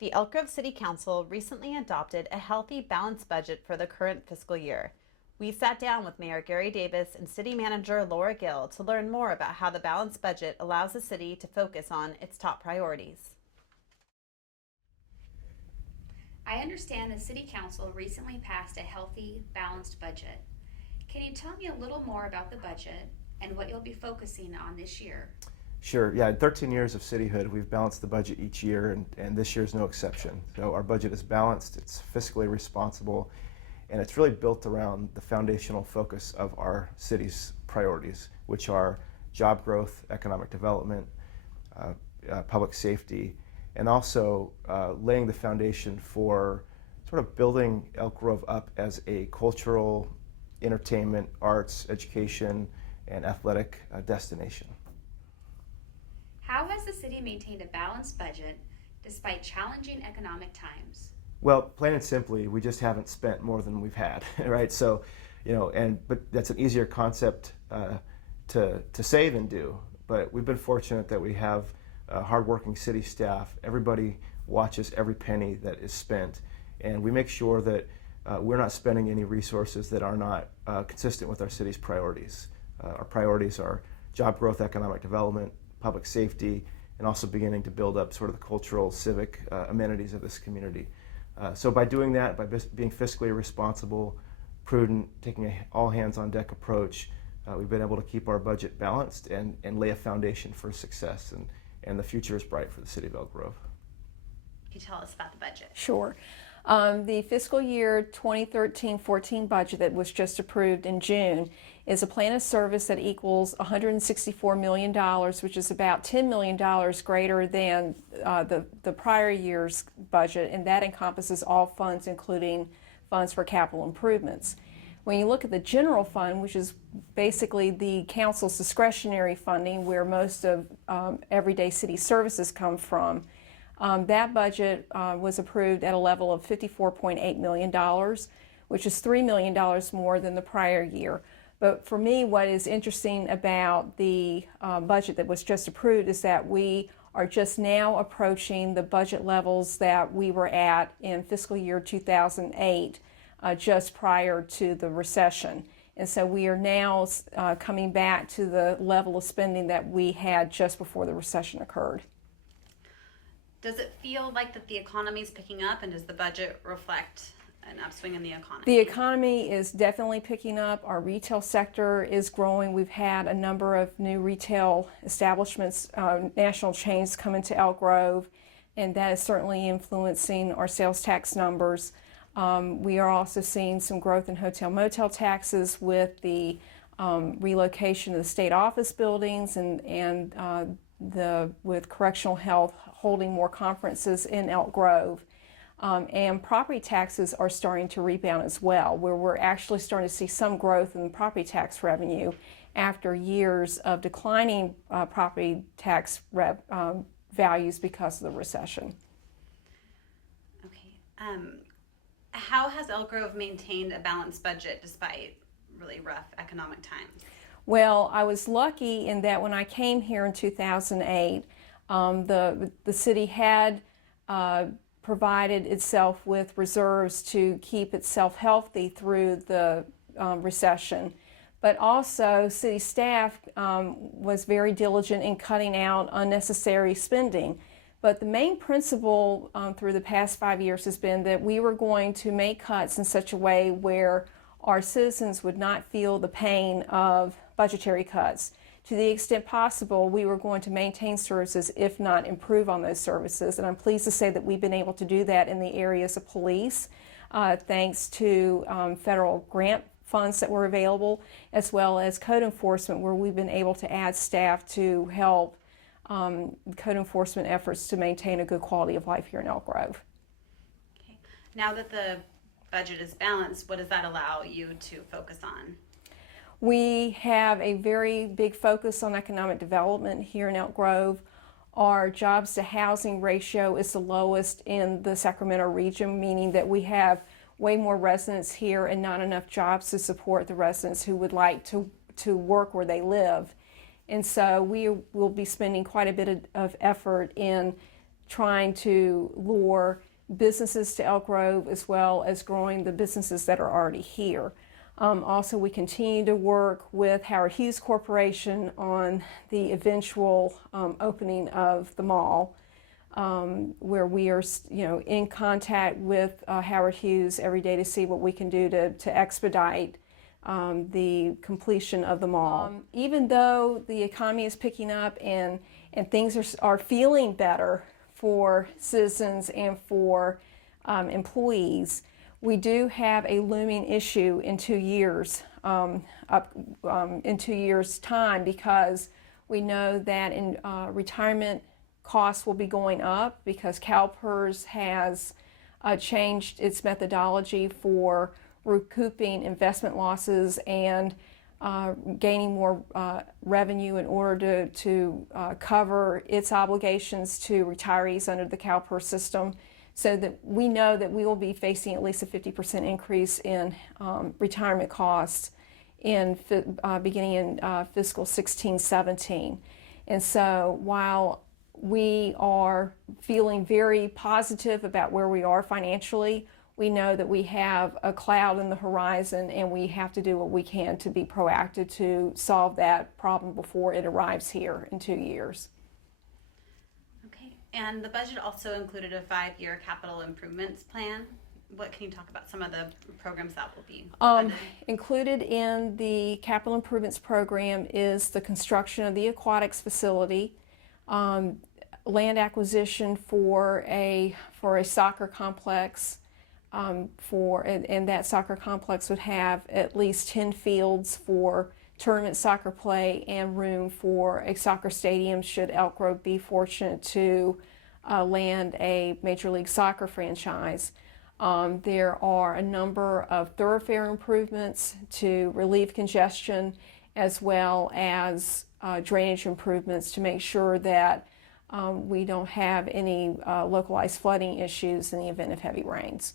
The Elk Grove City Council recently adopted a healthy, balanced budget for the current fiscal year. We sat down with Mayor Gary Davis and City Manager Laura Gill to learn more about how the balanced budget allows the city to focus on its top priorities. I understand the City Council recently passed a healthy, balanced budget. Can you tell me a little more about the budget and what you'll be focusing on this year? Sure, yeah, in 13 years of cityhood, we've balanced the budget each year, and this year is no exception. So our budget is balanced, it's fiscally responsible, and it's really built around the foundational focus of our city's priorities, which are job growth, economic development, public safety, and also laying the foundation for sort of building Elk Grove up as a cultural, entertainment, arts, education, and athletic destination. How has the city maintained a balanced budget despite challenging economic times? Well, plain and simply, we just haven't spent more than we've had, right? So, but that's an easier concept to say than do. But we've been fortunate that we have hardworking city staff. Everybody watches every penny that is spent, and we make sure that we're not spending any resources that are not consistent with our city's priorities. Our priorities are job growth, economic development, public safety, and also beginning to build up sort of the cultural, civic amenities of this community. So by doing that, by being fiscally responsible, prudent, taking an all-hands-on-deck approach, we've been able to keep our budget balanced and lay a foundation for success, and the future is bright for the city of Elk Grove. Can you tell us about the budget? Sure. The fiscal year 2013-14 budget that was just approved in June is a plan of service that equals $164 million, which is about $10 million greater than the prior year's budget, and that encompasses all funds, including funds for capital improvements. When you look at the general fund, which is basically the council's discretionary funding where most of everyday city services come from, that budget was approved at a level of $54.8 million, which is $3 million more than the prior year. But for me, what is interesting about the budget that was just approved is that we are just now approaching the budget levels that we were at in fiscal year 2008, just prior to the recession. And so we are now coming back to the level of spending that we had just before the recession occurred. Does it feel like that the economy is picking up, and does the budget reflect an upswing in the economy? The economy is definitely picking up. Our retail sector is growing. We've had a number of new retail establishments, national chains come into Elk Grove, and that is certainly influencing our sales tax numbers. We are also seeing some growth in hotel motel taxes with the relocation of the state office buildings and with correctional health holding more conferences in Elk Grove. And property taxes are starting to rebound as well, where we're actually starting to see some growth in property tax revenue after years of declining property tax values because of the recession. Okay. How has Elk Grove maintained a balanced budget despite really rough economic times? Well, I was lucky in that when I came here in 2008, the city had provided itself with reserves to keep itself healthy through the recession. But also, city staff was very diligent in cutting out unnecessary spending. But the main principle through the past 5 years has been that we were going to make cuts in such a way where our citizens would not feel the pain of budgetary cuts. To the extent possible, we were going to maintain services, if not improve on those services. And I'm pleased to say that we've been able to do that in the areas of police, thanks to federal grant funds that were available, as well as code enforcement, where we've been able to add staff to help code enforcement efforts to maintain a good quality of life here in Elk Grove. Okay. Now that the budget is balanced, what does that allow you to focus on? We have a very big focus on economic development here in Elk Grove. Our jobs to housing ratio is the lowest in the Sacramento region, meaning that we have way more residents here and not enough jobs to support the residents who would like to work where they live. And so we will be spending quite a bit of effort in trying to lure businesses to Elk Grove as well as growing the businesses that are already here. Also, we continue to work with Howard Hughes Corporation on the eventual opening of the mall, where we are, in contact with Howard Hughes every day to see what we can do to expedite the completion of the mall. Even though the economy is picking up and things are feeling better for citizens and for employees, we do have a looming issue in 2 years, in 2 years' time, because we know that in retirement costs will be going up because CalPERS has changed its methodology for recouping investment losses and gaining more revenue in order to cover its obligations to retirees under the CalPERS system. So that we know that we will be facing at least a 50% increase in retirement costs beginning in fiscal 16-17. And so while we are feeling very positive about where we are financially, we know that we have a cloud in the horizon, and we have to do what we can to be proactive to solve that problem before it arrives here in 2 years. And the budget also included a 5-year capital improvements plan. What can you talk about some of the programs that will be funded? Included in the capital improvements program is the construction of the aquatics facility, land acquisition for a soccer complex, and that soccer complex would have at least 10 fields for tournament soccer play and room for a soccer stadium should Elk Grove be fortunate to land a Major League Soccer franchise. There are a number of thoroughfare improvements to relieve congestion, as well as drainage improvements to make sure that we don't have any localized flooding issues in the event of heavy rains.